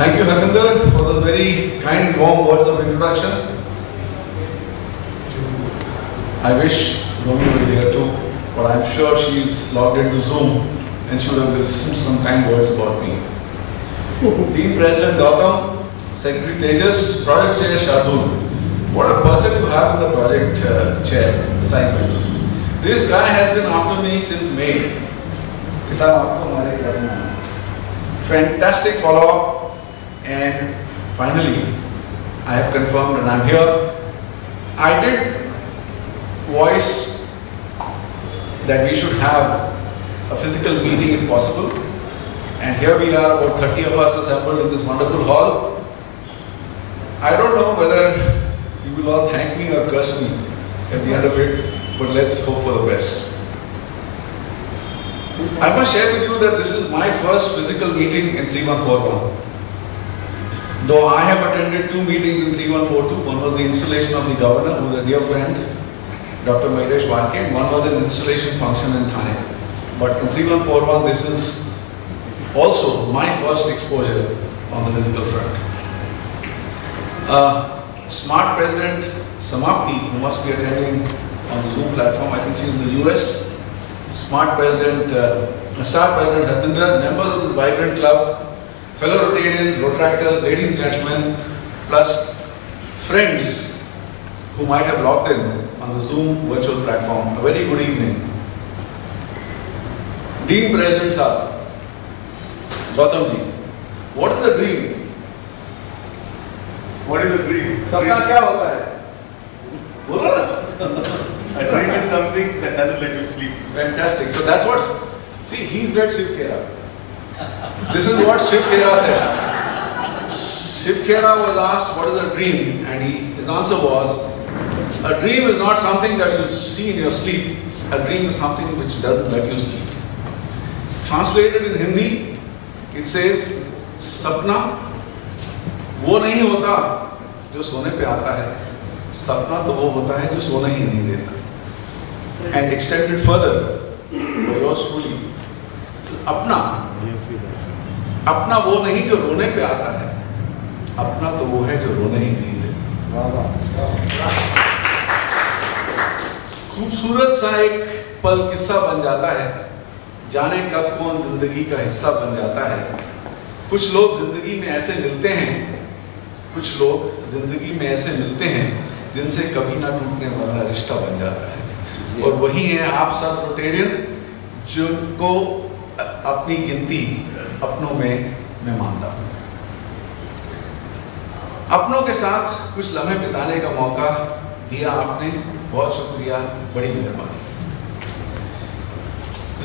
Thank you, Harminder, for the very kind, warm words of introduction. I wish Romi were here too, but I'm sure she's logged into Zoom and she would have listened to some kind words about me. Team President Gautam, Secretary Tejas, Project Chair Shardul. What a person you have in the project chair assignment. This guy has been after me since May. Fantastic follow-up, and finally I have confirmed and I'm here. I did voice that we should have a physical meeting if possible, and here we are, about 30 of us assembled in this wonderful hall. I don't know whether you will all thank me or curse me at the end of it, but let's hope for the best. I must share with you that this is my first physical meeting in 3141. Though I have attended 2 meetings in 3142, one was the installation of the governor, who is a dear friend, Dr. Mahesh Warke, and one was an installation function in Thane. But in 3141, this is also my first exposure on the physical front. Smart President Samapti, who must be attending on the Zoom platform, I think she's in the US. Smart President, Star President Harminder, members of this vibrant club, fellow Rotarians, Rotaractors, ladies and gentlemen, plus friends who might have logged in on the Zoom virtual platform. A very good evening. Dean President Sir, Gautam ji, what is the dream? What is the dream? सपना क्या होता है? बोलो ना. A dream is something that doesn't let you sleep. Fantastic. So that's what. See, he's read Shiv Khera. This is what Shiv Khera said. Shiv Khera was asked, "What is a dream?" And his answer was, "A dream is not something that you see in your sleep. A dream is something which doesn't let you sleep." Translated in Hindi, it says, "Sapna वो नहीं होता जो सोने पे आता है, सपना तो वो होता है जो सोने ही नहीं देता." And extended further by yours truly, अपना वो नहीं जो रोने पे आता है, अपना तो वो है जो रोने ही नहीं देता। खूबसूरत सा एक पल किस्सा बन जाता है, जाने कब कौन जिंदगी का हिस्सा बन जाता है। कुछ लोग जिंदगी में ऐसे मिलते हैं, कुछ लोग जिंदगी में ऐसे मिलते हैं जिनसे कभी ना टूटने वाला रिश्ता बन जाता है, और वही है आप सब रोटेरियन, जिनको अपनी गिनती अपनों में मैं मानता हूँ। अपनों के साथ कुछ लम्हे बिताने का मौका दिया आपने, बहुत शुक्रिया, बड़ी मेहरबानी।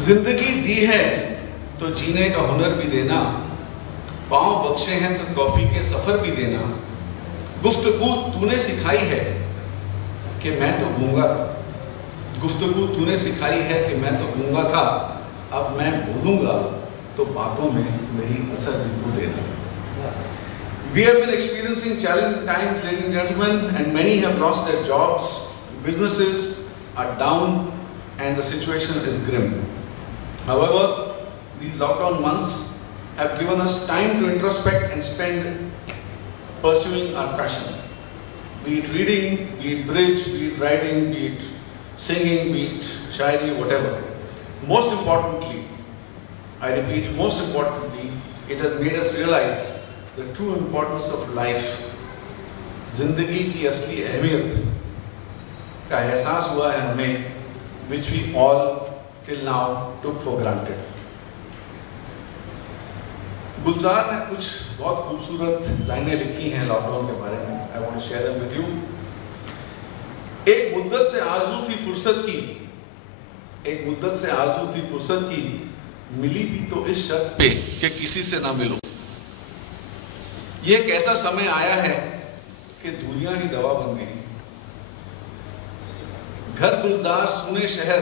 जिंदगी दी है तो जीने का हुनर भी देना, पाँव बख्शे हैं तो कॉफी के सफर भी देना, गुफ्तगू तूने सिखाई है कि मैं तो गूंगा था, गुफ्तगू तूने सिखाई है कि मैं तो गूंगा था, अब मैं बोलूंगा तो बातों में मेरी असर भी तू देना। We have been experiencing challenging times, ladies and gentlemen, and many have lost their jobs, businesses are down, and the situation is grim. However, these lockdown months have given us time to introspect and spend pursuing our passion. Be it reading, be it bridge, be it writing, be it singing, be it shairi, whatever. Most importantly, I repeat, most importantly, it has made us realize the true importance of life. जिंदगी की असली अहमियत का एहसास हुआ है हमें, which we all till now took for granted. गुलजार ने कुछ बहुत खूबसूरत लाइनें लिखी हैं लॉकडाउन के बारे में. I want to share them with you. एक मुद्दत से आरज़ू थी फुर्सत की, एक मुद्दत से आरज़ू थी फुर्सत की, मिली भी तो इस शर्त पे कि किसी से ना मिलो. ये एक ऐसा समय आया है कि दूरियां ही दवा बन गई. घर गुलजार सूने शहर,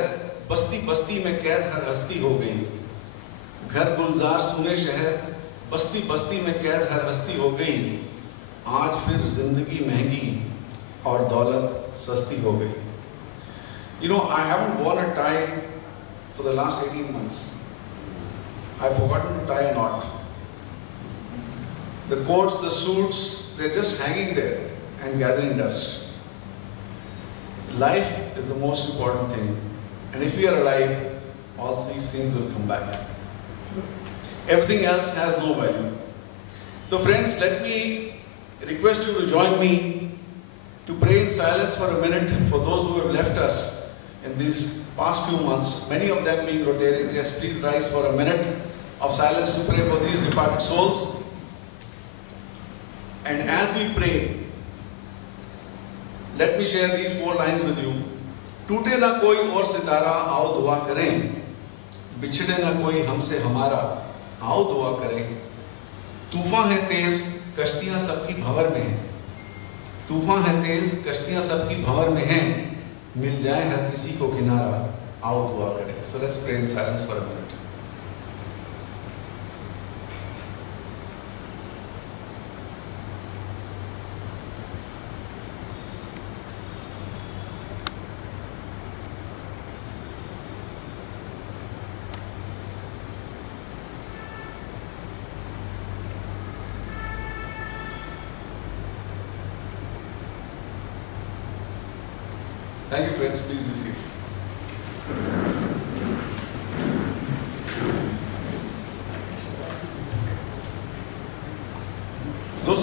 बस्ती बस्ती में कैद हर हस्ती हो गई. घर गुलजार सूने शहर, बस्ती बस्ती में कैद हर हस्ती हो गई. आज फिर जिंदगी महंगी और दौलत सस्ती हो गई. You know, I haven't worn a tie for the last 18 months. I've forgotten to tie a knot. The coats, the suits, they're just hanging there and gathering dust. Life is the most important thing. And if we are alive, all these things will come back. Everything else has no value. So friends, let me request you to join me to pray in silence for a minute for those who have left us in these past few months, many of them being Rotarians. Yes, please rise for a minute of silence to pray for these departed souls. And as we pray, let me share these 4 lines with you. टूटे ना कोई और सितारा, आओ दुआ करें. बिछड़े ना कोई हमसे हमारा, आओ दुआ करें. तूफान है तेज, कश्तियां सबकी भंवर में हैं. तूफान है तेज, कश्तियां सबकी भंवर में हैं. मिल जाए हर किसी को किनारा, आओ दुआ करें. So let's pray in silence for a minute. Thank you, friends. Please be seated.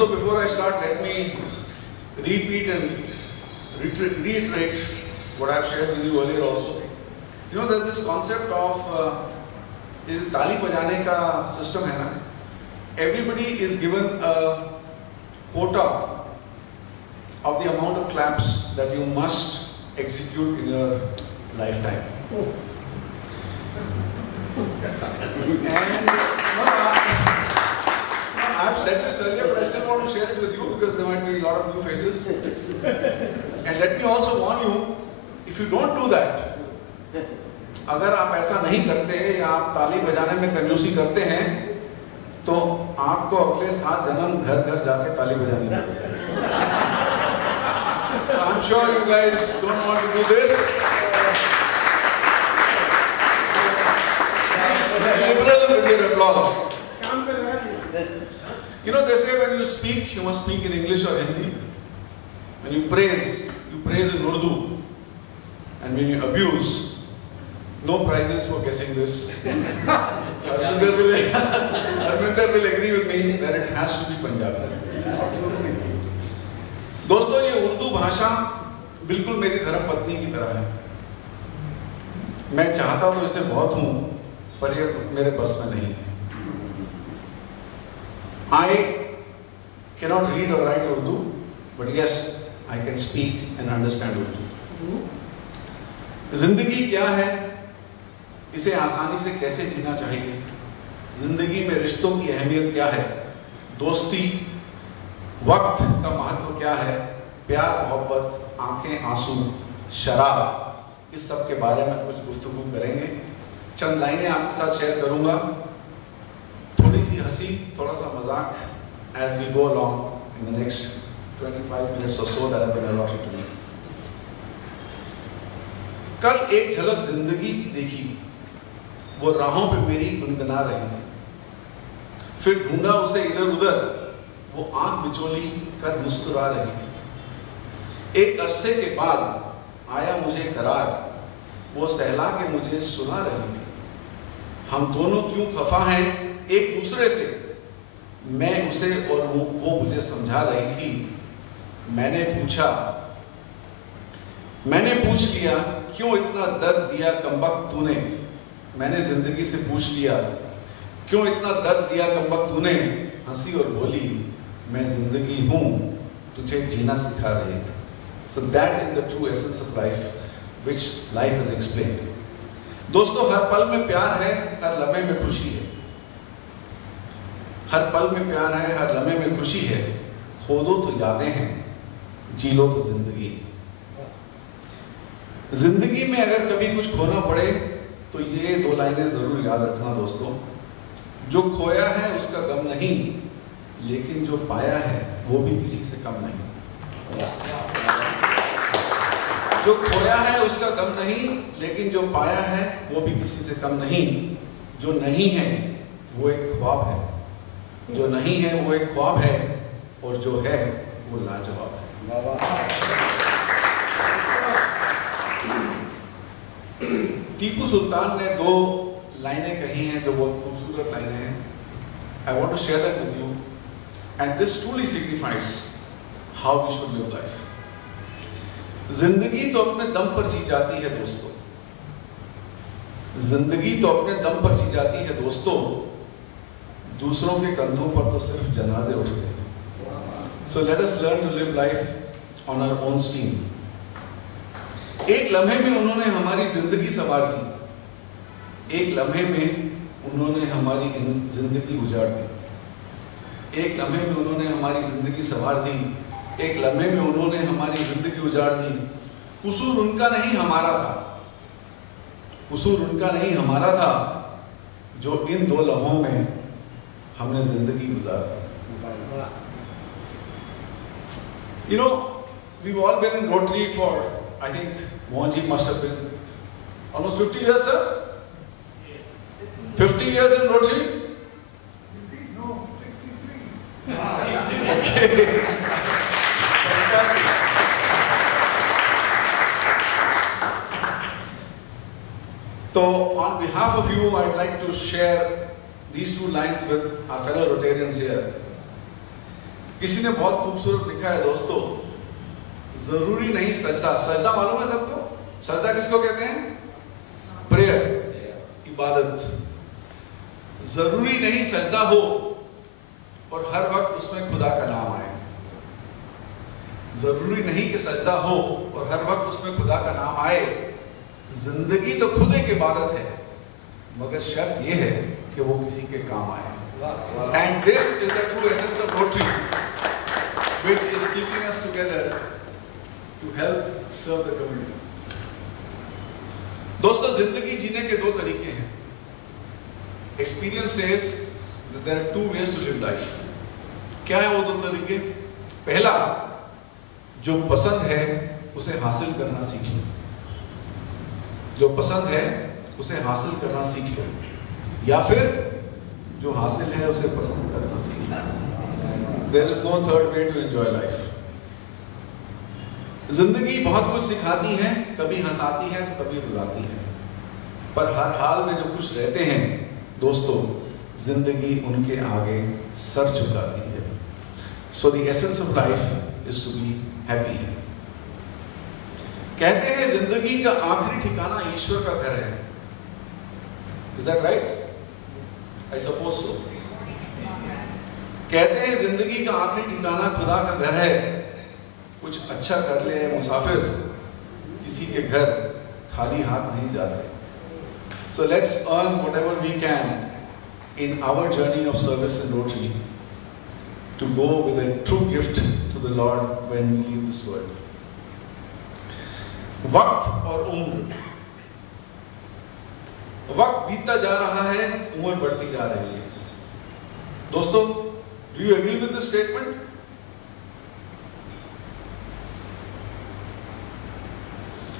So before I start, let me repeat and reiterate what I've shared with you earlier also. You know, there's this concept of ताली बजाने का system है ना. Everybody is given a quota of the amount of claps that you must execute in your lifetime. And I've said this earlier, but I still want to share it with you because there might be a lot of new faces. And let me also warn you, if you don't do that, अगर आप ऐसा नहीं करते या आप ताली बजाने में कंजूसी करते हैं, तो आपको अगले 7 जन्म घर घर जाके ताली बजानी पड़ेगी. So I'm sure you guys don't want to do this. Liberal with your applause. You know, they say when you speak, you must speak in English or Hindi. When you praise in Urdu. And when you abuse, no prizes for guessing this. Arvinder will agree with me that it has to be Punjabi. दोस्तों, ये उर्दू भाषा बिल्कुल मेरी धर्मपत्नी की तरह है. मैं चाहता तो इसे बहुत हूं, पर ये मेरे बस में नहीं है. I cannot read or write Urdu, but yes, I can speak and understand Urdu. जिंदगी क्या है, इसे आसानी से कैसे जीना चाहिए, जिंदगी में रिश्तों की अहमियत क्या है, दोस्ती, वक्त का महत्व क्या है, प्यार मोहब्बत, आंखें आंसू, शराब, इस सब के बारे में कुछ गुफ्तगू करेंगे. चंद लाइनें आपके साथ शेयर करूंगा, थोड़ी सी हंसी, थोड़ा सा मजाक, as we go along in the next 25 minutes or so that have been allotted to me. कल एक झलक जिंदगी की देखी, वो राहों पे मेरी गुनगुना रही थी. फिर ढूंढा उसे इधर उधर, वो आंख बिचौली कर मुस्कुरा रही थी. एक अरसे के बाद आया मुझे करार, वो सहला के मुझे सुना रही थी. हम दोनों क्यों खफा हैं एक दूसरे से, मैं उसे और वो मुझे समझा रही थी. मैंने पूछ लिया, क्यों इतना दर्द दिया कमबख्त तूने. मैंने जिंदगी से पूछ लिया, क्यों इतना दर्द दिया कमबख्त तूने. हंसी और बोली, मैं जिंदगी हूं, तुझे जीना सिखा रही थी. So that is the true essence of life, which life has explained. दोस्तों, हर पल में प्यार है, हर लम्हे में खुशी है. हर पल में प्यार है, हर लम्हे में खुशी है. खो दो तो यादें हैं, जी लो तो जिंदगी. जिंदगी में अगर कभी कुछ खोना पड़े तो ये 2 लाइनें जरूर याद रखना दोस्तों. जो खोया है उसका गम नहीं, लेकिन जो पाया है वो भी किसी से कम नहीं. जो खोया है उसका गम नहीं, लेकिन जो पाया है वो भी किसी से कम नहीं. जो नहीं है वो एक ख्वाब है, जो नहीं है वो एक ख्वाब है, और जो है वो लाजवाब है। टीपू सुल्तान ने 2 लाइनें कही हैं जो बहुत खूबसूरत लाइनें हैं। I want to share that with you, and this truly signifies how we should live life. जिंदगी तो अपने दम पर जी जाती है दोस्तों, जिंदगी तो अपने दम पर जी जाती है दोस्तों, दूसरों के कंधों पर तो सिर्फ जनाजे उठते हैं। So let us learn to live life on our own steam. एक लम्हे में उन्होंने हमारी जिंदगी संवार दी, एक लम्हे में उन्होंने हमारी जिंदगी उजाड़ दी, एक लम्हे में उन्होंने हमारी जिंदगी संवार दी, एक लम्हे में उन्होंने हमारी जिंदगी उजाड़ दी। कसूर उनका नहीं हमारा था, कसूर उनका नहीं हमारा था, जो इन 2 लम्हों में हमने जिंदगी गुजारी। You know, we've all been in Rotary for, I think, Mohanji must have been almost 50 years, sir? 50 years in Rotary? No, 53. Okay. Fantastic. So, on behalf of you, I'd like to share these 2 lines with our fellow Rotarians here. किसी ने बहुत खूबसूरत लिखा है दोस्तों, जरूरी नहीं सजदा, सजदा मालूम है सबको? सजदा किसको कहते हैं? प्रेयर, इबादत। जरूरी नहीं सजदा हो और हर वक्त उसमें खुदा का नाम आए, जरूरी नहीं कि सजदा हो और हर वक्त उसमें खुदा का नाम आए। जिंदगी तो खुद एक इबादत है, मगर शर्त यह है कि वो किसी के काम आए। And this is the true essence of Rotary, which is keeping us together to help serve the community. दोस्तों, जिंदगी जीने के 2 तरीके हैं। Experience says that there are 2 ways to live life. क्या है वो 2 तरीके? पहला, जो पसंद है उसे हासिल करना सीख लो, जो पसंद है उसे हासिल करना सीख लो, या फिर जो हासिल है उसे पसंद करना सीख लो। There is no third way to enjoy life. जिंदगी बहुत कुछ सिखाती है, कभी हंसाती है तो कभी रुलाती है, पर हर हाल में जो खुश रहते हैं दोस्तों, जिंदगी उनके आगे सर झुकाती है। So the essence of life is to be happy. कहते हैं जिंदगी का आखिरी ठिकाना ईश्वर का घर है। Is that right? I suppose so. कहते हैं जिंदगी का आखिरी ठिकाना खुदा का घर है। कुछ अच्छा कर ले मुसाफिर, किसी के घर खाली हाथ नहीं जाते। So let's earn whatever we can in our journey of service in Rotary to go with a true gift to the Lord when we leave this world. वक्त और उम्र, वक्त बीतता जा रहा है, उम्र बढ़ती जा रही है। दोस्तों, do you agree with this statement?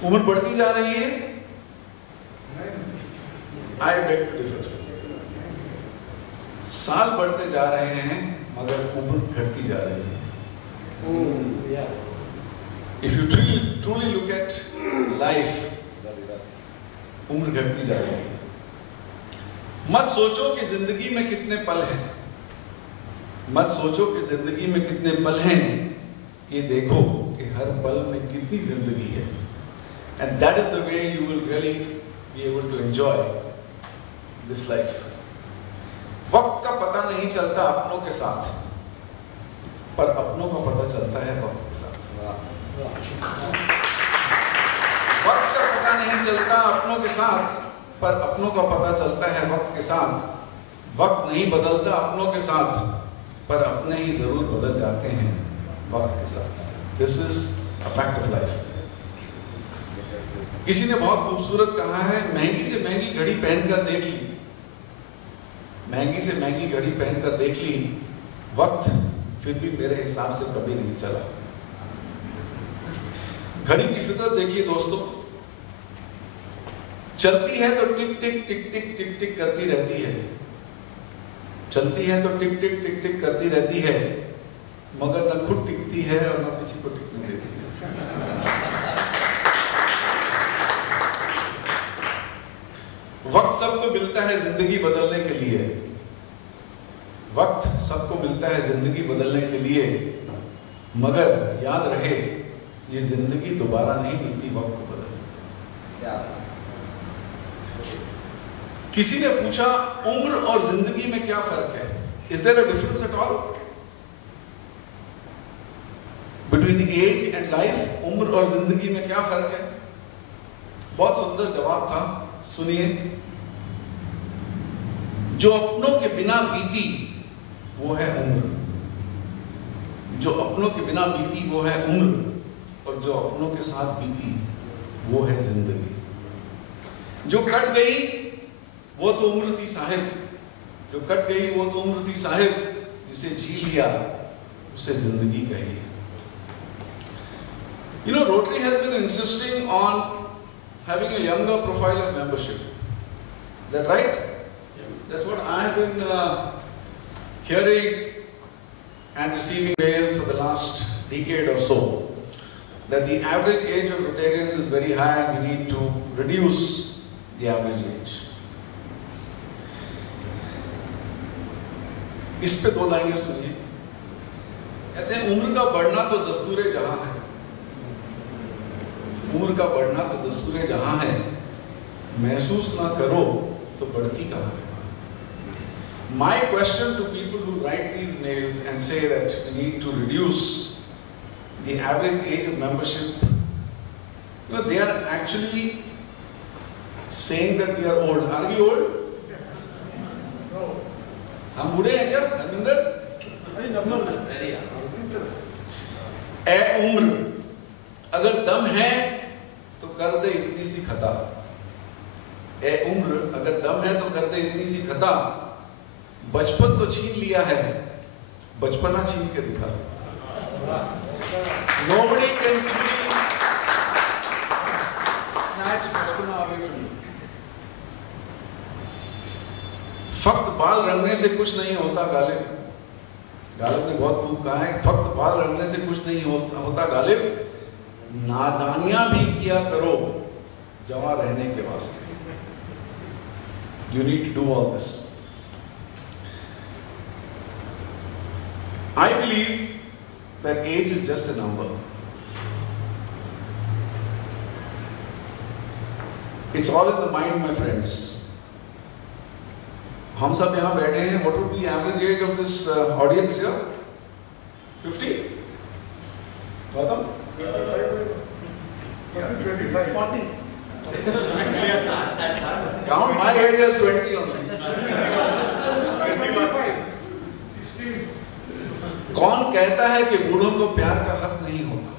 उम्र बढ़ती जा रही है? I beg to differ. साल बढ़ते जा रहे हैं मगर उम्र घटती जा रही है। If you truly look at life, उम्र घटती जा रही है। मत सोचो कि जिंदगी में कितने पल हैं, मत सोचो कि जिंदगी में कितने पल हैं, ये देखो कि हर पल में कितनी जिंदगी है। And that is the way you will really be able to enjoy this life. वक्त का पता नहीं चलता अपनों के साथ, पर अपनों का पता चलता है वक्त के साथ। वक्त का पता नहीं चलता अपनों के साथ, पर अपनों का पता चलता है वक्त के साथ। वक्त नहीं बदलता अपनों के साथ, पर अपने ही जरूर बदल जाते हैं वक्त के साथ। This is a fact of life. किसी ने बहुत खूबसूरत कहा है, महंगी से महंगी घड़ी पहनकर देख ली, महंगी से महंगी घड़ी पहनकर देख ली, वक्त फिर भी मेरे हिसाब से कभी नहीं चला। घड़ी की फितरत देखिए दोस्तों, चलती है तो टिक टिक टिक टिक टिक टिक करती रहती है, चलती है तो टिक टिक टिक टिक करती रहती है, मगर न खुद टिकती है और न किसी को टिकने देती है। वक्त सबको मिलता है जिंदगी बदलने के लिए, वक्त सबको मिलता है जिंदगी बदलने के लिए, मगर याद रहे ये जिंदगी दोबारा नहीं मिलती वक्त को बदलने। किसी ने पूछा उम्र और जिंदगी में क्या फर्क है? Is there a difference at all between age and life? उम्र और जिंदगी में क्या फर्क है? बहुत सुंदर जवाब था, सुनिए। जो अपनों के बिना बीती वो है उम्र, जो अपनों के बिना बीती वो है उम्र, और जो अपनों के साथ बीती वो है जिंदगी। जो कट गई वो तो उम्र थी साहिब, जो कट गई वो तो उम्र थी साहिब, जिसे जी लिया उसे जिंदगी कही। You know, Rotary has been insisting on having a younger profile of membership. Is that right? Yeah. That's what I have been hearing and receiving mails for the last decade or so, that the average age of Rotarians is very high and we need to reduce the average age. इस पे दो लाइनें सुनिए। कहते हैं उम्र का बढ़ना तो दस्तूरे जहां है, उम्र का बढ़ना तो दस्तूरे जहां है, महसूस ना करो तो बढ़ती कहां है। My question to people who write these mails and say that we need to reduce the average age of membership, you know, they are actually saying that we are old. Are we old? No. हम बूढ़े हैं क्या हरमिंदर? ए उम्र अगर दम है तो कर दे इतनी सी खता, ए उम्र अगर दम है तो कर दे इतनी सी खता, बचपन तो छीन लिया है, बचपना छीन के दिखा। Nobody can snatch बचपना away from you. फक्त बाल रंगने से कुछ नहीं होता गालिब, गालिब ने बहुत खूब कहा है, फक्त बाल रंगने से कुछ नहीं होता गालिब, नादानियां भी किया करो जवां रहने के वास्ते। You need to do all this. I believe that age is just a number. It's all in the mind, my friends. हम सब यहाँ बैठे हैं, what would be the average age of this audience here? 50? Gautam? 25, 40. Count my age as 20 only. 25, 16. कौन कहता है कि बूढ़ों को प्यार का हक नहीं होता?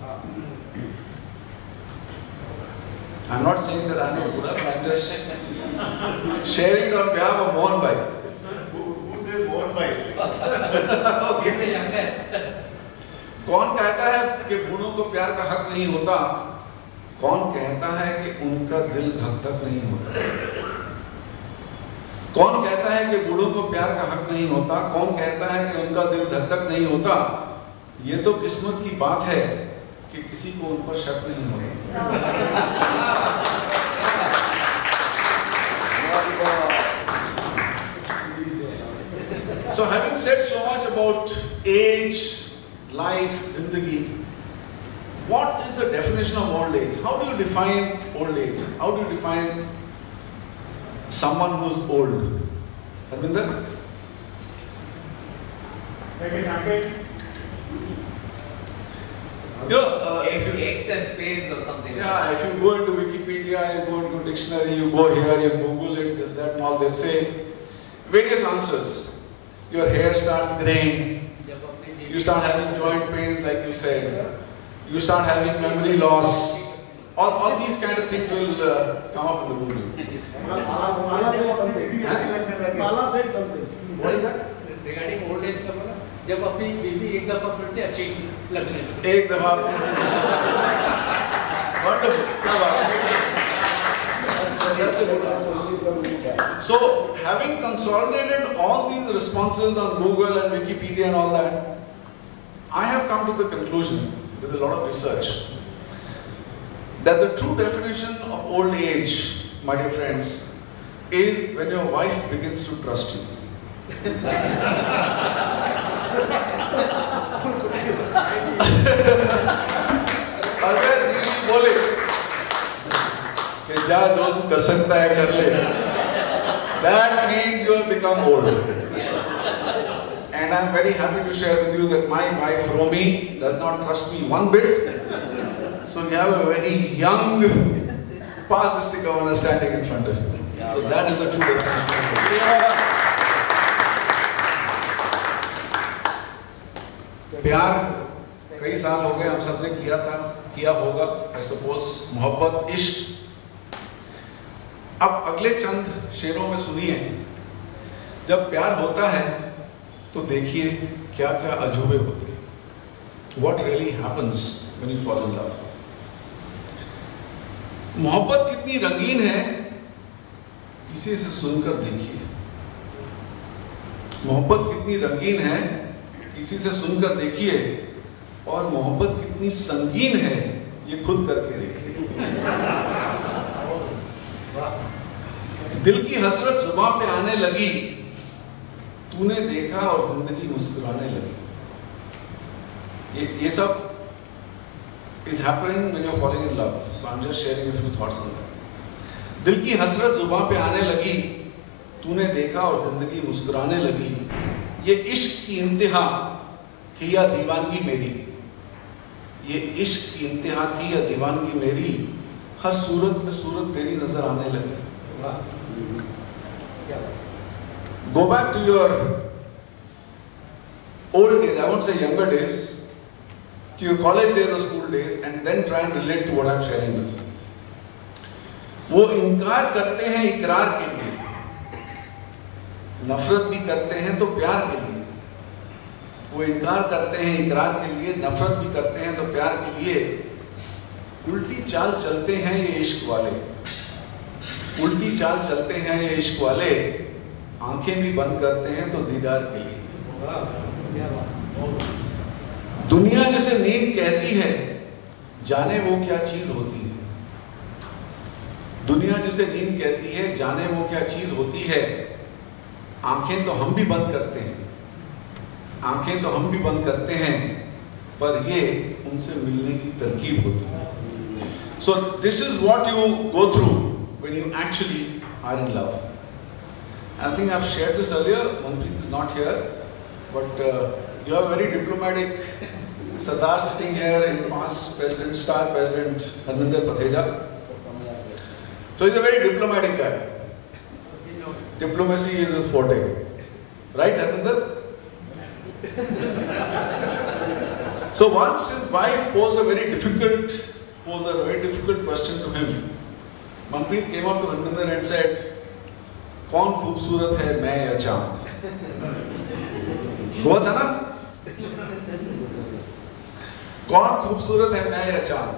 I'm not saying that I'm a Buddha, but I'm just sharing on behalf of Mohan Bhai. Who says Mohan Bhai? Okay. कौन कहता है कि बूढ़ों को प्यार का हक नहीं होता? कौन कहता है कि उनका दिल धक धक नहीं होता? कौन कहता है कि बूढ़ों को प्यार का हक नहीं होता? कौन कहता है कि उनका दिल धक धक नहीं होता? ये तो किस्मत की बात है कि किसी को उन पर शक नहीं होता। So having said so much about age, life, zindagi, what is the definition of old age? How do you define old age? How do you define someone who's old? Harminder? Maybe something. You know, Aches and pains or something. yeah, if you go into Wikipedia, you go into dictionary, you go here, you Google it, this, that, and all, they'll say various answers. Your hair starts graying, you start having joint pains like you said, you start having memory loss, all these kind of things will come up in the Google. Mala said something. Mala said something. What is that? Regarding old age का बोला, जब अपनी बीवी एक दफा फिर से अच्छी लगने लगी। एक दफा wonderful, सब that's a good answer. So, having consolidated all these responses on Google and Wikipedia and all that, I have come to the conclusion, with a lot of research, that the true definition of old age, my dear friends, is when your wife begins to trust you. अगर बीवी बोले कि जा जो तू कर सकता है कर ले, that means you have become old. And I'm very happy to share with you that my wife Romi does not trust me one bit. So you have a very young, past stick of understanding in front of you. So that is the true definition. प्यार कई साल हो गए हम सब ने किया था, किया होगा, I suppose, मोहब्बत, इश्क। अब अगले चंद शेरों में सुनिए, जब प्यार होता है तो देखिए क्या क्या अजूबे होते हैं। What really happens when you fall in love? मोहब्बत कितनी रंगीन है, किसी से सुनकर देखिए। मोहब्बत कितनी रंगीन है, किसी से सुनकर देखिए, और मोहब्बत कितनी संगीन है, ये खुद करके देखिए। दिल की हसरत जुबान पे आने लगी, तूने देखा और जिंदगी मुस्कुराने लगी। ये सब is happening when you're falling in love. So I'm just sharing a few thoughts on that. दिल की हसरत जुबान पे आने लगी, तूने देखा और जिंदगी मुस्कुराने लगी। ये इश्क की इंतहा थी या दीवानगी मेरी, ये इश्क की इंतहा थी या दीवानगी मेरी, हर सूरत में सूरत तेरी नजर आने लगी। Go back to your old days, I won't say younger days, to your college days or school days, and then try and relate to what I'm sharing with you. वो इनकार करते हैं इकरार के लिए, नफरत भी करते हैं तो प्यार के लिए। वो इनकार करते हैं इकरार के लिए, नफरत भी करते हैं तो प्यार के लिए। उल्टी चाल चलते हैं ये इश्क वाले, उल्टी चाल चलते हैं ये इश्क वाले, आंखें भी बंद करते हैं तो दीदार के लिए। दुनिया जिसे नींद कहती है, जाने वो क्या चीज होती है। दुनिया जिसे नींद कहती है, जाने वो क्या चीज होती है। आंखें तो हम भी बंद करते हैं, आंखें तो हम भी बंद करते हैं, पर ये उनसे मिलने की तरकीब होती है। So this is what you go through when you actually are in love. I think I've shared this earlier. Manpreet is not here, but you have a very diplomatic Sardar sitting here, in past President, star President Harminder Patheja. So he's a very diplomatic guy. Diplomacy is his forte, right, Harminder? So once his wife posed a very difficult question to him. Manpreet came up to Harminder and said, "कौन खूबसूरत है, मैं या चांद?" हुआ था ना? कौन खूबसूरत है, मैं या चांद?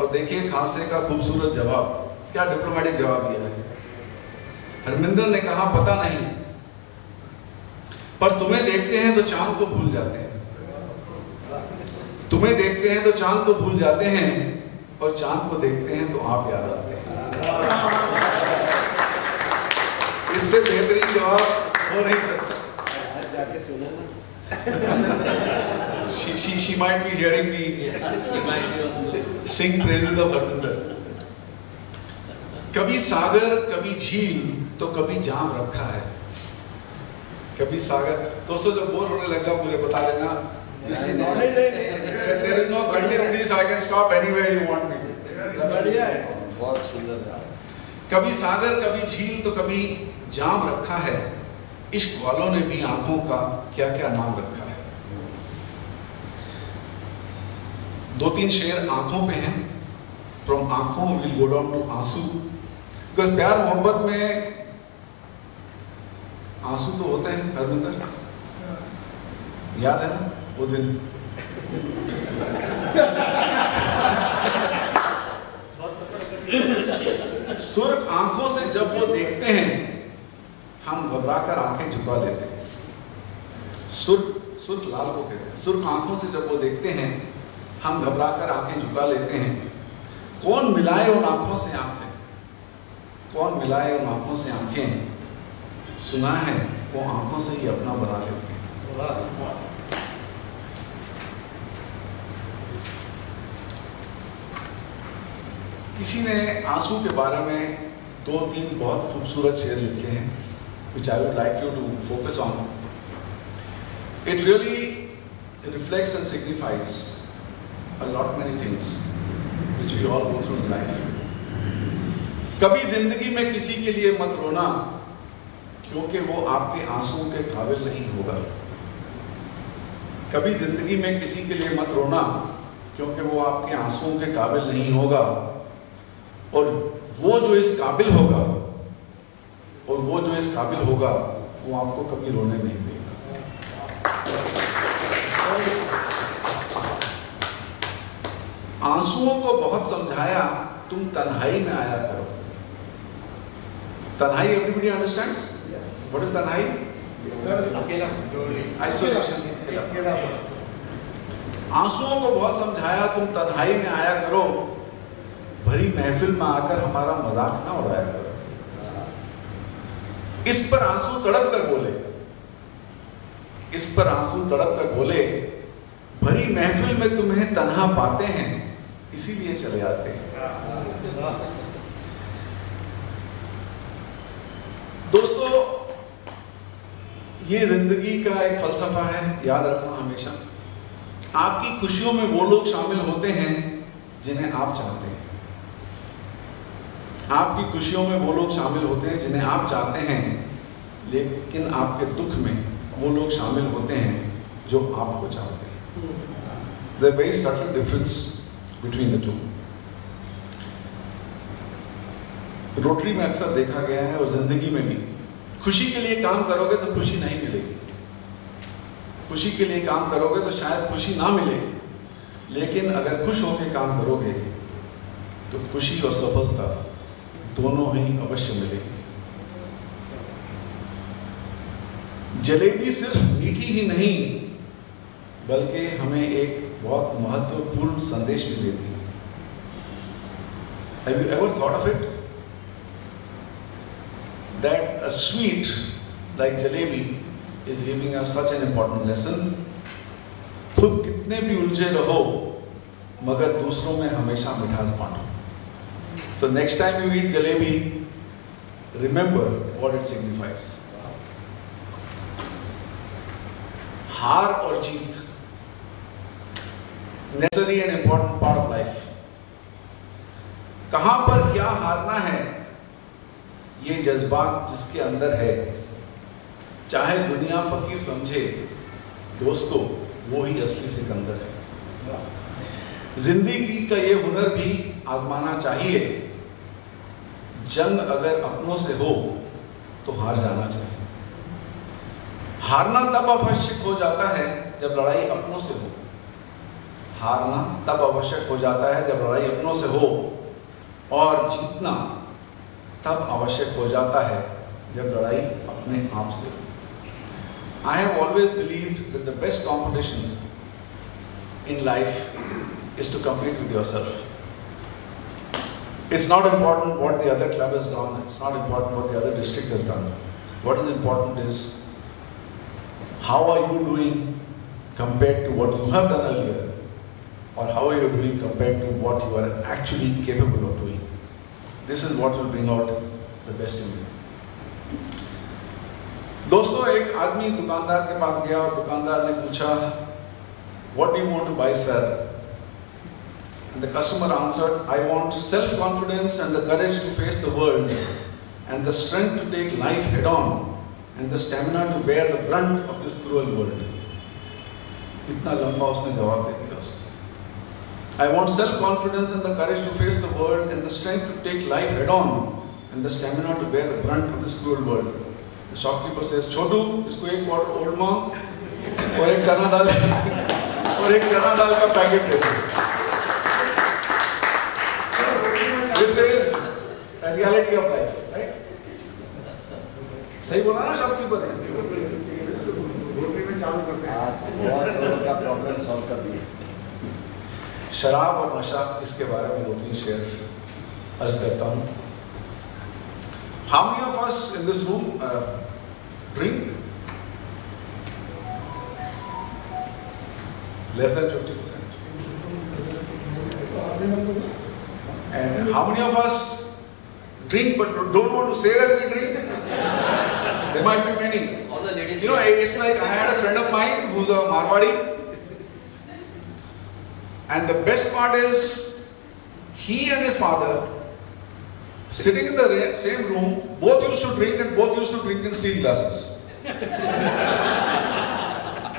और देखिए खालसे का खूबसूरत जवाब, क्या डिप्लोमेटिक जवाब दिया है। हरमिंदर ने कहा, पता नहीं, पर तुम्हें देखते हैं तो चांद को भूल जाते हैं। तुम्हें देखते हैं तो चांद को भूल जाते हैं, और चांद को देखते हैं तो आप याद आते हैं। इससे बेहतरीन जवाब हो नहीं सकता। जाके सुनो ना। She might be hearing me sing praises of Harminder. कभी सागर कभी झील तो कभी जाम रखा है। कभी सागर, दोस्तों जब बोर होने लग जाओ मुझे बता देना। There is no continuity, so I can stop anywhere you want me. बहुत सुंदर। कभी सागर कभी झील तो कभी जाम रखा है, इश्क वालों ने भी आंखों का क्या क्या नाम रखा है। दो तीन शेर आंखों पे हैं। फ्रॉम आंखों विल गो डाउन टू आंसू, बिकॉज प्यार मोहब्बत में आंसू तो होते हैं। हरमिंदर याद है ना वो दिन? सुर्ख आंखों से जब वो देखते हैं हम घबराकर आंखें झुका लेते हैं। सुर्ख लाल को कहते हैं। सुर्ख आंखों से जब वो देखते हैं हम घबराकर आंखें झुका लेते हैं। कौन मिलाए उन आंखों से आंखें, कौन मिलाए उन आंखों से आंखें, सुना है वो आंखों से ही अपना बना लेते हैं। किसी ने आंसू के बारे में 2-3 बहुत खूबसूरत शेर लिखे हैं, which I would like you to focus on. It really reflects and signifies a lot many things which we all go through in life. कभी जिंदगी में किसी के लिए मत रोना, क्योंकि वो आपके आंसुओं के काबिल नहीं होगा। कभी जिंदगी में किसी के लिए मत रोना, क्योंकि वो आपके आंसुओं के काबिल नहीं होगा। और वो जो इस काबिल होगा, और वो जो इस काबिल होगा, वो आपको कभी रोने नहीं देगा। आंसुओं को बहुत समझाया, तुम तन्हाई में आया करो। तन्हाई, एवरीबडी अंडरस्टैंड्स व्हाट इज तन्हाई? आइसोलेशन। आंसुओं को बहुत समझाया, तुम तन्हाई में आया करो, भरी महफिल में आकर हमारा मजाक ना उड़ाया करो। इस पर आंसू तड़प कर बोले, इस पर आंसू तड़प कर बोले, भरी महफिल में तुम्हें तन्हा पाते हैं, इसीलिए चले आते हैं। दोस्तों, ये जिंदगी का एक फलसफा है, याद रखना हमेशा। आपकी खुशियों में वो लोग शामिल होते हैं जिन्हें आप चाहते हैं। आपकी खुशियों में वो लोग शामिल होते हैं जिन्हें आप चाहते हैं, लेकिन आपके दुख में वो लोग शामिल होते हैं जो आपको चाहते हैं। There is a very subtle difference between the two. Rotary में अक्सर देखा गया है और जिंदगी में भी, खुशी के लिए काम करोगे तो खुशी नहीं मिलेगी, खुशी के लिए काम करोगे तो शायद खुशी ना मिले, लेकिन अगर खुश होकर काम करोगे तो खुशी और सफलता दोनों ही अवश्य मिलेगी। जलेबी सिर्फ मीठी ही नहीं, बल्कि हमें एक बहुत महत्वपूर्ण संदेश भी देती है। Have you ever thought of it? That a sweet like jalebi is giving us such an important lesson. खुद कितने भी उलझे रहो, मगर दूसरों में हमेशा मिठास बांटो। So next time you eat jalebi, remember what it signifies. हार और जीत, necessary and important part of life. कहां पर क्या हारना है, ये जज्बात जिसके अंदर है, चाहे दुनिया फकीर समझे, दोस्तों वो ही असली सिकंदर है। जिंदगी का ये हुनर भी आजमाना चाहिए। जंग अगर अपनों से हो तो हार जाना चाहिए। हारना तब आवश्यक हो जाता है जब लड़ाई अपनों से हो। हारना तब आवश्यक हो जाता है जब लड़ाई अपनों से हो, और जीतना तब आवश्यक हो जाता है जब लड़ाई अपने आप से हो। I have always believed that the best competition in life is to compete with yourself. It's not important what the other club has done. It's not important what the other district has done. What is important is how are you doing compared to what you have done earlier, or how are you doing compared to what you are actually capable of doing. This is what will bring out the best in you. दोस्तों, एक आदमी दुकानदार के पास गया और दुकानदार ने पूछा, What do you want to buy, sir? And the customer answered, I want self-confidence and the courage to face the world, and the strength to take life head-on, and the stamina to bear the brunt of this cruel world. इतना लंबा उसने जवाब दे दिया उसको। I want self-confidence and the courage to face the world, and the strength to take life head-on, and the stamina to bear the brunt of this cruel world. The shopkeeper says, छोटू, इसको एक quarter old monk और एक चना दाल और एक चना दाल का पैकेट दे दो। This is the reality of life, right? सही बोला ना शॉपकीपर है? रोटरी में चालू करते हैं। बहुत लोगों का प्रॉब्लम सॉल्व कर दिया। शराब और नशा, इसके बारे में 2-3 शेयर अर्ज करता हूँ। How many of us in this room drink? Less than 50%. And how many of us drink but don't want to say that we drink? There might be many. All the ladies. You know, it's like I had a friend of mine who's a Marwadi, and the best part is he and his father sitting in the same room, both used to drink and both used to drink in steel glasses.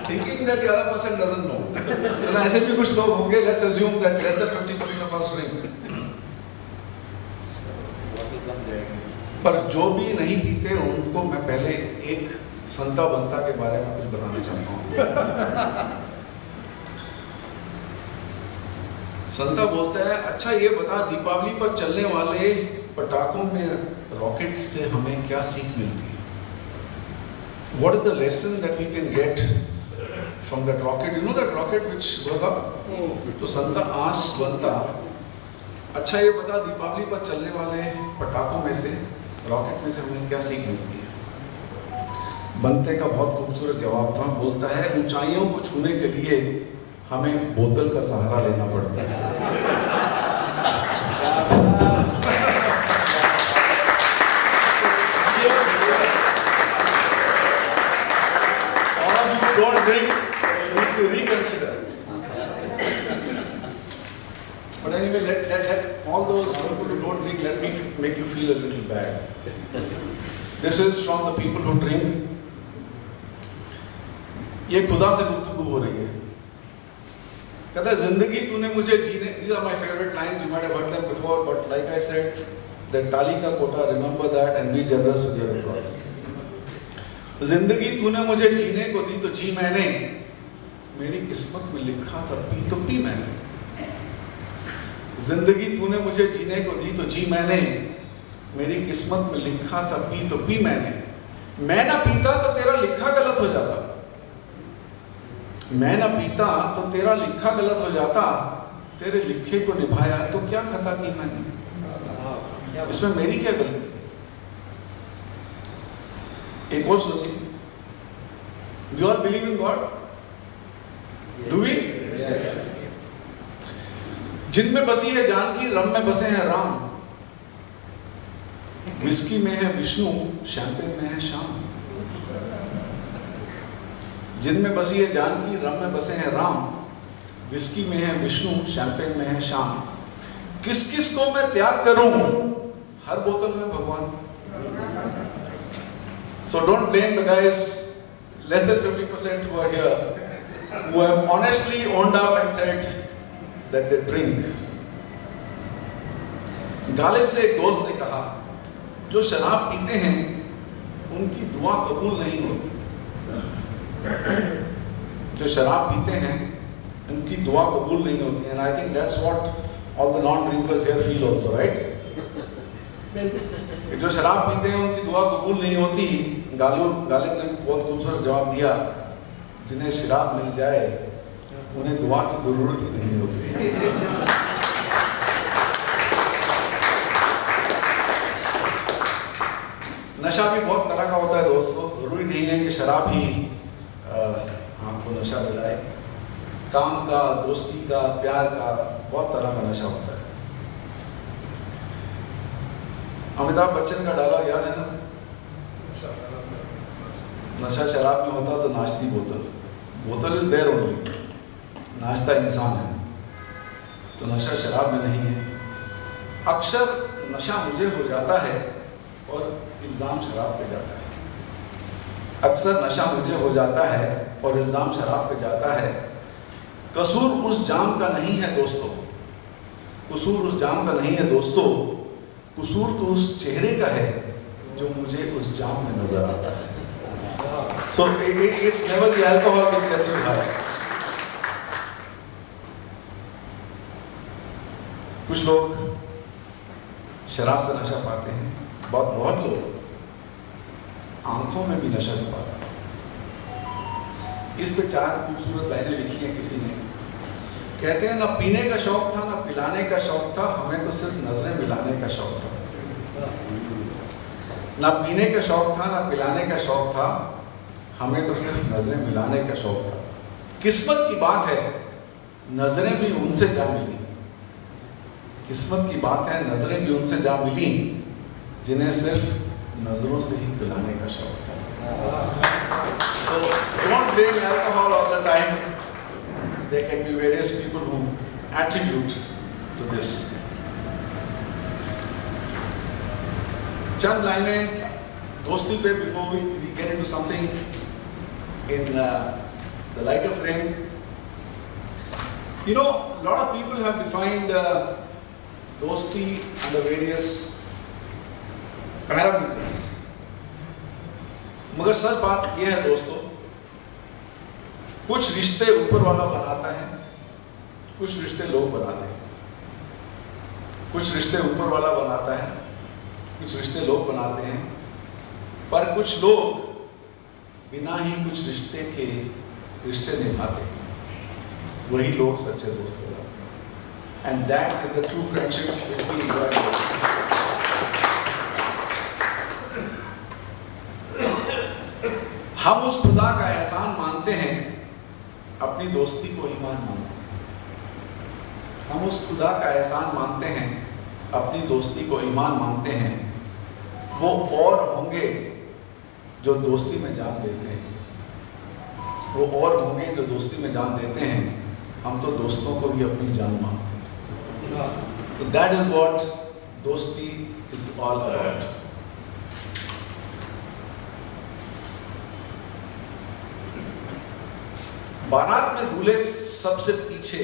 Thinking that the other person doesn't know. So ऐसे भी कुछ लोग होंगे, let's assume that less than 50% of us drink. पर जो भी नहीं पीते उनको मैं पहले एक संता बनता के बारे में कुछ बताना चाहता हूँ। संता बोलता है, अच्छा ये बता, दीपावली पर चलने वाले पटाखों में रॉकेट से हमें क्या सीख मिलती है? What is the lesson that we can get from that rocket? You know that rocket which goes up? तो संता आस बनता, अच्छा ये बता, दीपावली पर चलने वाले पटाखों में से, रॉकेट में से हमें क्या सीख मिलती है? बनते का बहुत खूबसूरत जवाब था। बोलता है, ऊंचाइयों को छूने के लिए हमें बोतल का सहारा लेना पड़ता है। All of you don't drink, you need to reconsider. But anyway, let all those people who don't drink, let me make you feel a little bad. This is from the people who drink. ये खुदा से गुफ्तगू हो रही है। कहता है, जिंदगी तूने मुझे जीने, these are my favorite lines, you might have heard them before, but like I said, that ताली का Kota, remember that and be generous with your applause. जिंदगी तूने मुझे जीने को दी तो जी मैंने, मेरी किस्मत में लिखा था पी तो पी मैंने। जिंदगी तूने मुझे जीने को दी तो जी मैंने, मेरी किस्मत में लिखा था पी तो पी मैंने। मैं ना पीता तो तेरा लिखा गलत हो जाता, मैं ना पीता तो तेरा लिखा गलत हो जाता, तेरे लिखे को निभाया तो क्या खता की मैंने, इसमें मेरी क्या गलती? एक और सुनिए, Do you all believe in God? Do we? जिनमें बसी है जानकी, रम में बसे हैं राम, विस्की में है विष्णु, शैंपेन में है श्याम। जिनमें बसी है जानकी, रम में बसे हैं राम, विस्की में है विष्णु, शैंपेन में है श्याम। किस किस को मैं त्याग करूं, हर बोतल में भगवान। So don't blame the guys, less than 50% who are here, who have honestly owned up and said that they drink. Ghalib से एक दोस्त ने कहा, जो शराब पीते हैं उनकी दुआ कबूल नहीं होती। जो शराब पीते हैं उनकी दुआ कबूल नहीं होती। And I think that's what all the non-drinkers here feel also, right? जो शराब पीते हैं उनकी दुआ कबूल नहीं होती। गालिब ने बहुत खूबसूरत जवाब दिया, जिन्हें शराब मिल जाए उन्हें दुआ की जरूरत ही नहीं होती। नशा भी बहुत तरह का होता है दोस्तों, जरूरी नहीं है कि शराब ही आपको नशा दिलाए। काम का, दोस्ती का, प्यार का, बहुत तरह का नशा होता है। अमिताभ बच्चन का डायलॉग याद है ना, नशा शराब में होता तो नाचती बोतल, बोतल इज देयर ओनली, नाचता इंसान है, तो नशा शराब में नहीं है। अक्सर नशा मुझे हो जाता है और इल्जाम शराब पे जाता है। अक्सर नशा मुझे हो जाता है और इल्जाम शराब पे जाता है। कसूर उस जाम का नहीं है दोस्तों, कसूर उस जाम का नहीं है दोस्तों, कसूर तो उस चेहरे का है जो मुझे उस जाम में नजर आता है। So it's never the alcohol which gets you high. कुछ लोग शराब से नशा पाते हैं, बहुत लोग आंखों में भी नशा छुपा था। इस पे 4 खूबसूरत लाइनें लिखी हैं किसी ने। कहते हैं ना पीने का शौक था ना पिलाने का शौक था, हमें तो सिर्फ नजरें मिलाने का शौक था। ना पीने का शौक था ना पिलाने का शौक था, हमें तो सिर्फ नजरें मिलाने का शौक था। किस्मत की बात है नजरें भी उनसे जा मिली, किस्मत की बात है नजरें भी उनसे जा मिली, जिन्हें सिर्फ नजरों से ही पिलाने का शौक था। So don't blame alcohol all the time. There can be various people who attribute to this. चंद लाइनें दोस्ती पे before we get into something in the lighter frame. You know, a lot of people have defined dosti under various parameters. मगर सच बात यह है दोस्तों, कुछ रिश्ते ऊपर वाला बनाता है, कुछ रिश्ते लोग बनाते हैं। कुछ रिश्ते ऊपर वाला बनाता है, कुछ रिश्ते लोग बनाते हैं, पर कुछ लोग बिना ही कुछ रिश्ते के रिश्ते निभाते हैं, वही लोग सच्चे दोस्त कहलाते हैं। And that is the true friendship which we enjoy. हम उस खुदा का एहसान मानते हैं, अपनी दोस्ती को ईमान मानते हैं। हम उस खुदा का एहसान मानते हैं, अपनी दोस्ती को ईमान मानते हैं। वो और होंगे जो दोस्ती में जान देते हैं, वो और होंगे जो दोस्ती में जान देते हैं। हम तो दोस्तों को ही अपनी जान मानते हैं। So that is what दोस्ती is all about. बारात में दूल्हे सबसे पीछे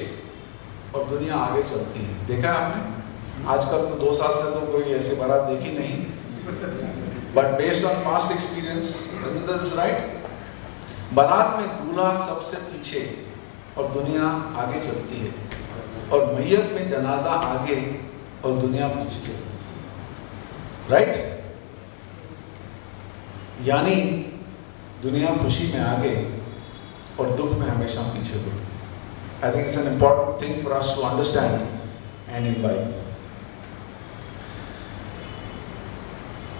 और दुनिया आगे चलती है। देखा है आपने? आजकल तो 2 साल से तो कोई ऐसे बारात देखी नहीं, but based on past experience, Ravinder is right. बारात में दूल्हा सबसे पीछे और दुनिया आगे चलती है, और मैयत में जनाजा आगे और दुनिया पीछे चलती है। राइट? यानी दुनिया खुशी में आगे और दुख में हमेशा पीछे होती है। I think it's an important thing for us to understand and imbibe.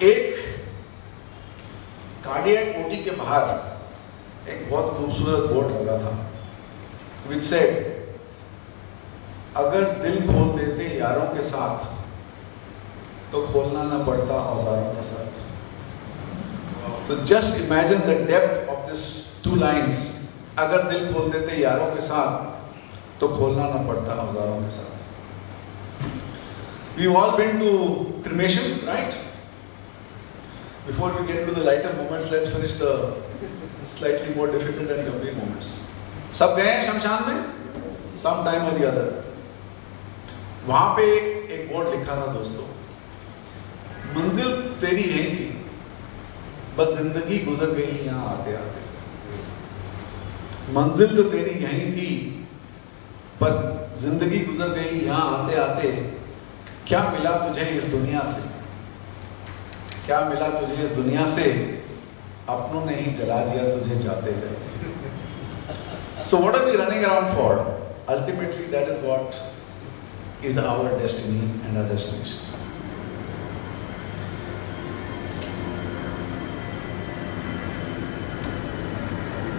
एक कार्डियक ओटी के बाहर एक बहुत खूबसूरत बोर्ड लगा था, which said, अगर दिल खोल देते यारों के साथ तो खोलना ना पड़ता औजारों के साथ। So just imagine the depth of these 2 lines. अगर दिल खोल देते यारों के साथ तो खोलना ना पड़ता औजारों के साथ। We've all been to cremations, right? Before we get into the lighter moments, let's finish the slightly more difficult and gambhir moments. सब गए हैं शमशान में? Some time or the other. वहां पे एक बोर्ड लिखा था दोस्तों, मंजिल तेरी यही थी, बस जिंदगी गुजर गई यहाँ आते आते। मंजिल तो तेरी यही थी, पर जिंदगी गुजर गई यहाँ आते आते। क्या मिला तुझे इस दुनिया से, क्या मिला तुझे इस दुनिया से, अपनों ने ही जला दिया तुझे जाते जाते। So what are we running around for? Ultimately, that is what is our destiny and our destination.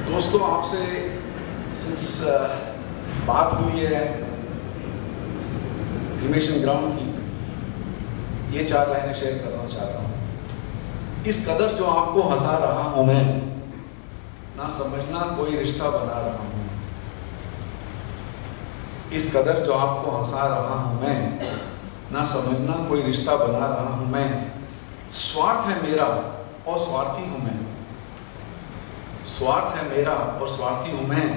दोस्तों, आपसे सिंस बात हुई है क्रिमेशन ग्राउंड की, ये 4 लाइनें शेयर करना चाहता हूँ। इस कदर जो आपको हंसा रहा हूं मैं, ना समझना कोई रिश्ता बना रहा हूं। इस कदर जो आपको हंसा रहा हूं मैं, ना समझना कोई रिश्ता बना रहा हूं मैं। स्वार्थ है मेरा और स्वार्थी हूं मैं, स्वार्थ है मेरा और स्वार्थी हूं मैं।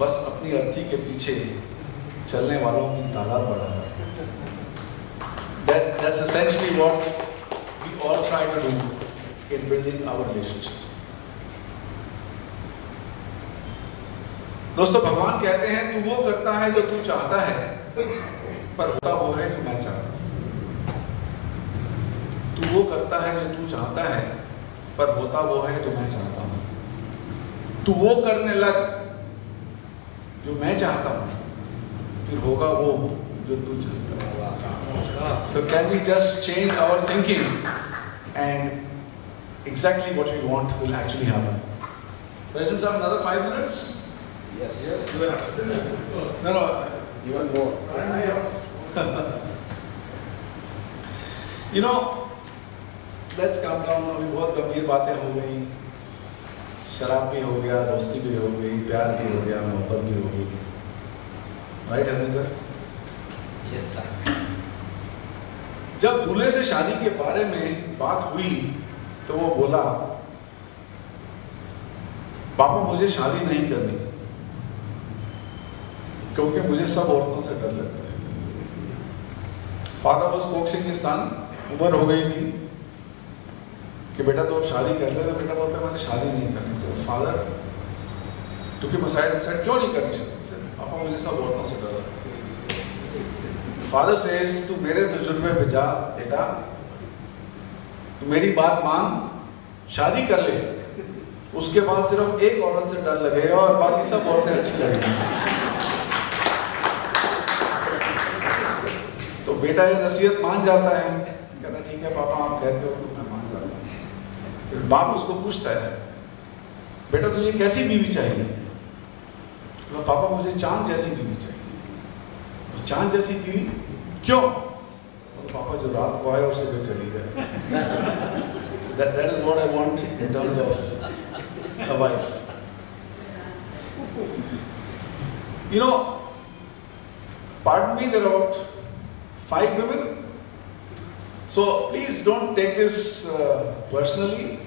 बस अपनी अर्थी के पीछे चलने वालों की तादाद बढ़ा रहा है। That's essentially what we all try to do in building our relationship. दोस्तों, भगवान कहते हैं तू वो करता है जो तू चाहता है, पर होता वो है जो मैं चाहता हूं। तू वो करता है जो तू चाहता है, पर पर होता वो है जो मैं चाहता हूं। तू वो करने लग जो मैं चाहता हूं, फिर होगा वो जो तू चाहता है। So can we just change our thinking and exactly what we want will actually happen. President sir, another 5 minutes? Yes. No. Even more. You know, let's calm down. अभी बहुत गंभीर बातें हो गई, शराब भी हो गया, दोस्ती भी हो गई, प्यार भी हो गया, मोहब्बत भी हो गई, राइट हरिंदर? Yes, sir. जब दूल्हे से शादी के बारे में बात हुई तो वो बोला, पापा मुझे शादी नहीं करनी क्योंकि मुझे सब औरतों से डर लगता है। Father was coaxing his son, उम्र हो गई थी कि बेटा तो अब शादी कर ले, तो बेटा बोलता है मैंने शादी नहीं करनी। तो father took him aside and said, क्यों नहीं करनी शादी? पापा मुझे सब औरतों से डर लगता है। फादर सेज, तू मेरे तजुर्बे पे जा बेटा, तू मेरी बात मान, शादी कर ले, उसके बाद सिर्फ एक औरत से डर लगेगा और बाकी सब औरतें अच्छी लगेंगी। तो बेटा ये नसीहत मान जाता है, कहता ठीक है पापा आप कहते हो तो मैं मान जाता हूँ। फिर बाप उसको पूछता है, बेटा तुझे कैसी बीवी चाहिए? तो पापा मुझे चांद जैसी बीवी चाहिए। चांद जैसी बीवी क्यों? तो पापा जो रात को आए और सुबह चली जाए। That is what I want in terms of a wife. You know, pardon me, there are about 5 women. So please don't take this personally,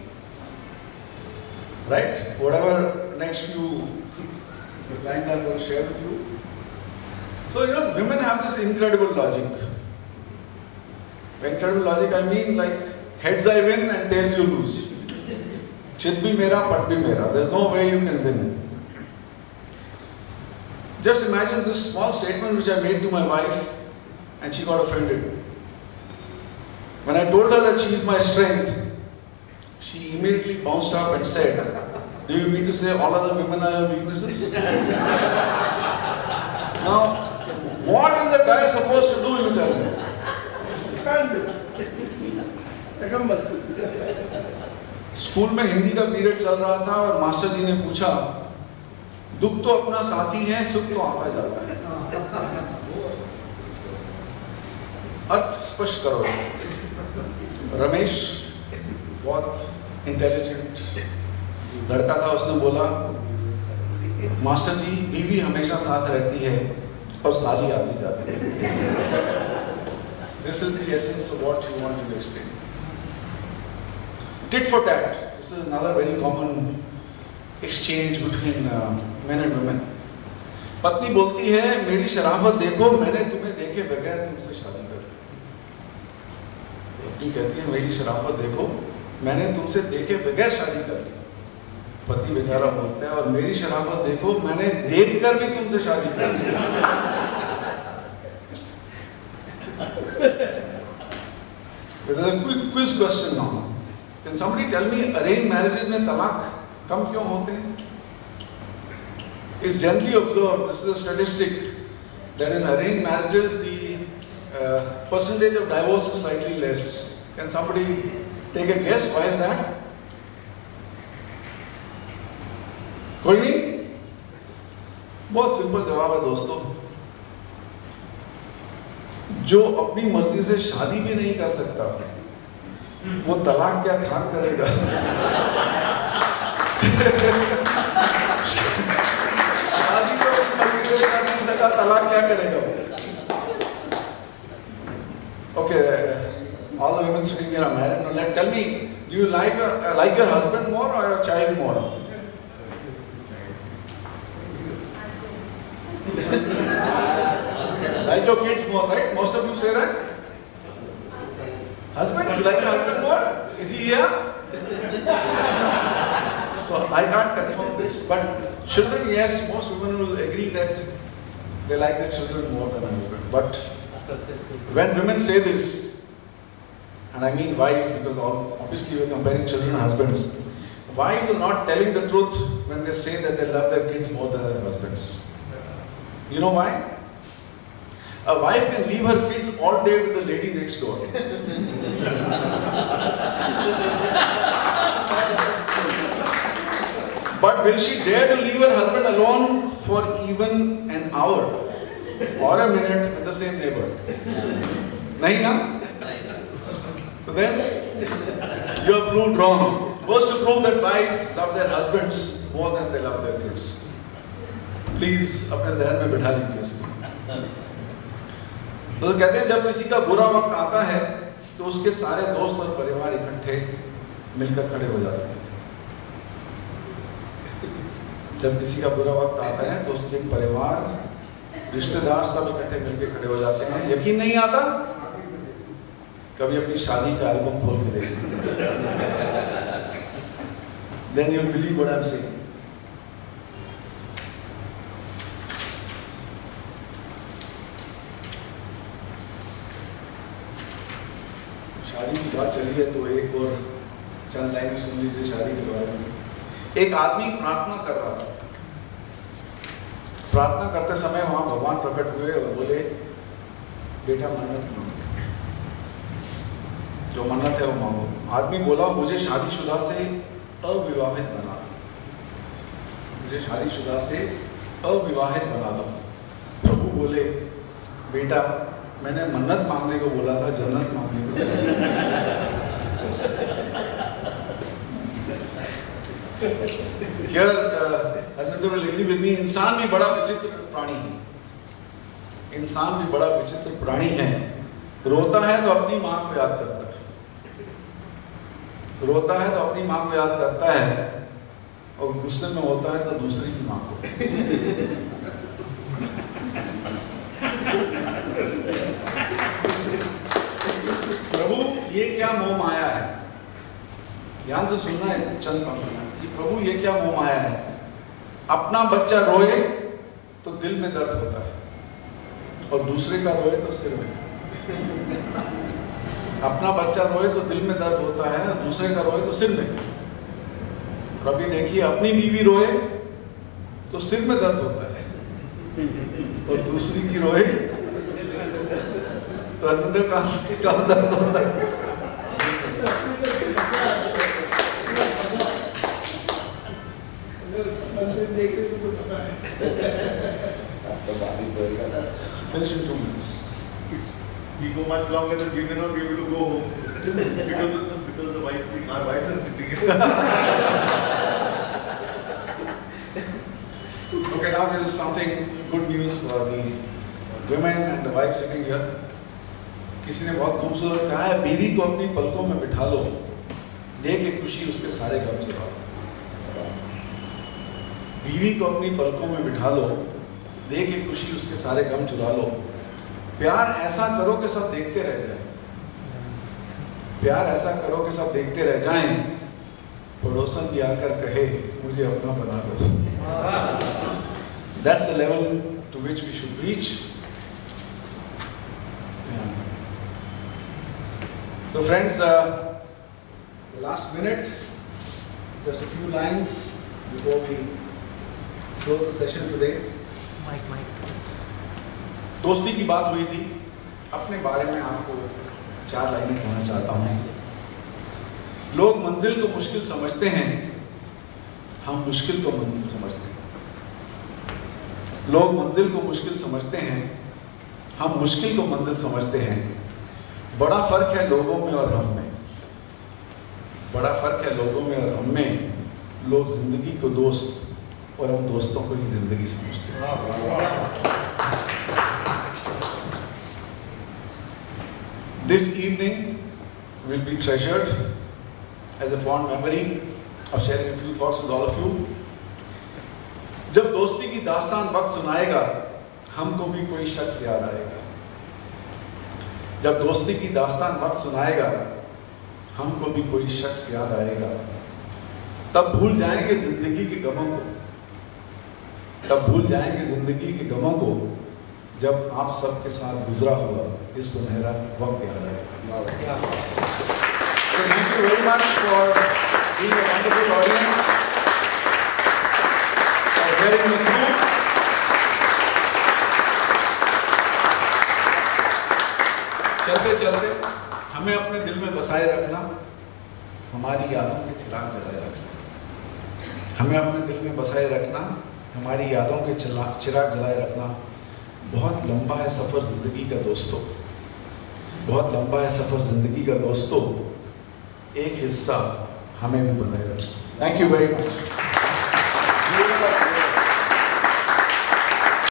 right? Whatever next few lines I'm going to share with you. So you know, women have this incredible logic. By incredible logic, I mean like heads I win and tails you lose. Chit bhi mera, pat bhi mera. There's no way you can win. Just imagine this small statement which I made to my wife and she got offended. When I told her that she is my strength, she immediately bounced up and said, do you mean to say all other women are your weaknesses? Now, what is a guy supposed to do, you tell me? School में हिंदी का पीरियड चल रहा था और मास्टर जी ने पूछा, दुख तो अपना साथी है, सुख तो आता जाता है। अर्थ स्पष्ट करो। रमेश बहुत इंटेलिजेंट लड़का था, उसने बोला, मास्टर जी बीवी हमेशा साथ रहती है और साली आती जाती है। This is the essence of what you want to explain. Tit for tat. This is another very common exchange between men and women. पत्नी बोलती है, मेरी शराफत देखो, मैंने तुम्हें देखे बगैर तुमसे शादी कर ली। पत्नी कहती है, मेरी शराफत देखो, मैंने तुमसे देखे बगैर शादी कर ली। पति बेचारा बोलता है, और मेरी शराफत देखो, मैंने देखकर भी तुमसे शादी कर ली। There's a quiz question now. Can somebody tell me arranged marriages में तलाक कम क्यों होते हैं? It's generally observed, this is a statistic, that in arranged marriages the percentage of divorce is slightly less. Can somebody take a guess? Why is that? कोई नहीं? बहुत सिंपल जवाब है दोस्तों। जो अपनी मर्जी से शादी भी नहीं कर सकता, वो तलाक क्या खान करेगा? शादी तो अपनी मर्जी से कर नहीं सकता, तलाक क्या करेगा? Okay, all the women sitting here are married. Now, tell me, do you like your husband more or your child more? Like your kids more, right? Most of you say that. Husband, you like your husband more? Is he here? So I can't confirm this, but children, yes, most women will agree that they like their children more than a husband. But when women say this, and I mean wives because obviously we're comparing children and husbands. Wives are not telling the truth when they say that they love their kids more than their husbands. You know why? A wife can leave her kids all day with the lady next door. But will she dare to leave her husband alone for even an hour or a minute with the same neighbor? Nahi na? So then, you are proved wrong. First to prove that wives love their husbands more than they love their kids. Please, अपने ज़हन में बिठा लीजिए इसको. तो कहते हैं जब किसी का बुरा वक्त आता है, तो उसके सारे दोस्त और परिवार इकट्ठे मिलकर खड़े हो जाते हैं. जब किसी का बुरा वक्त आता है तो उसके परिवार, रिश्तेदार सब इकट्ठे मिलकर खड़े हो जाते हैं. यकीन नहीं आता? कभी अपनी शादी का एल्बम खोल के देखिए. Then you'll believe what I'm saying. शादी की बात चली है तो एक और चंद लाइन सुन लीजिए शादी के बारे में. एक आदमी प्रार्थना कर रहा था. प्रार्थना करते समय वहां भगवान प्रकट हुए और बोले, बेटा मन्नत मांगो, जो मन्नत है वो मांगो. आदमी बोला, मुझे शादीशुदा से अविवाहित बना दो, मुझे शादीशुदा से अविवाहित बना दो. प्रभु बोले, बेटा मैंने मन्नत मांगने को बोला था, जन्नत मांगने को. Here, Arvind will agree with me. इंसान भी बड़ा विचित्र प्राणी है. इंसान भी बड़ा विचित्र प्राणी है. रोता है तो अपनी माँ को याद करता है. रोता है तो अपनी माँ को याद करता है, और गुस्से में होता है तो दूसरी की माँ को. प्रभु ये क्या मोह माया है? ध्यान से सुनना है चंद पंक्तियां. प्रभु ये क्या मोह माया है? अपना बच्चा रोए तो दिल में दर्द होता है, और दूसरे का रोए तो सिर में. अपना बच्चा रोए तो दिल में दर्द होता है, और दूसरे का रोए तो सिर में. और अभी देखिए, अपनी बीवी रोए तो सिर में दर्द होता है, और दूसरी की रोए तो अंदर का दर्द होता है. Finish in 2 minutes. If we go much longer, then we may not be able to go home because the wife, our wives are sitting here. Okay, now there is something good news for the women and the wives sitting here. किसी ने बहुत खूबसूरत कहा है, बीवी को अपनी पलकों में बिठा लो, दे के खुशी उसके सारे गम चुरा लो. बीवी को अपनी पलकों में बिठा लो, दे के खुशी उसके सारे गम चुरा लो. प्यार ऐसा करो कि सब देखते रह जाएं. प्यार ऐसा करो कि सब देखते रह जाएं. पड़ोसन भी आकर कहे, मुझे अपना बना लो. That's the level to which we should reach. So friends, the last minute, just a few lines before we close the session today. दोस्ती की बात हुई थी. अपने बारे में आपको 4 लाइनें कहना चाहता हूँ. लोग मंजिल को मुश्किल समझते हैं, हम मुश्किल को मंजिल समझते हैं. लोग मंजिल को मुश्किल समझते हैं, हम मुश्किल को मंजिल समझते हैं. बड़ा फर्क है लोगों में और हम में. बड़ा फर्क है लोगों में और हम में. लोग जिंदगी को दोस्त और हम दोस्तों को ही जिंदगी समझते हैं. This evening will be treasured as a fond memory of sharing a few thoughts with all of you. जब दोस्ती की दास्तान वक्त सुनाएगा, हमको भी कोई शख्स याद आएगा. जब दोस्ती की दास्तान वक्त सुनाएगा, हमको भी कोई शख्स याद आएगा. तब भूल जाएंगे जिंदगी के गमों को. तब भूल जाएंगे जिंदगी के गमों को, जब आप सबके साथ गुजरा हुआ ये सुनहरा वक्त याद आएगा। Wow. So thank you very much for being a wonderful audience, for bearing with me. चलते चलते हमें अपने दिल में बसाए रखना, हमारी यादों के चिराग जलाए रखना। हमें अपने दिल में बसाए रखना, हमारी यादों के चिराग जलाए रखना। बहुत लंबा है सफ़र ज़िंदगी का दोस्तों, बहुत लंबा है सफ़र ज़िंदगी का दोस्तों, एक हिस्सा हमें भी बनाए रखना। Thank you very much.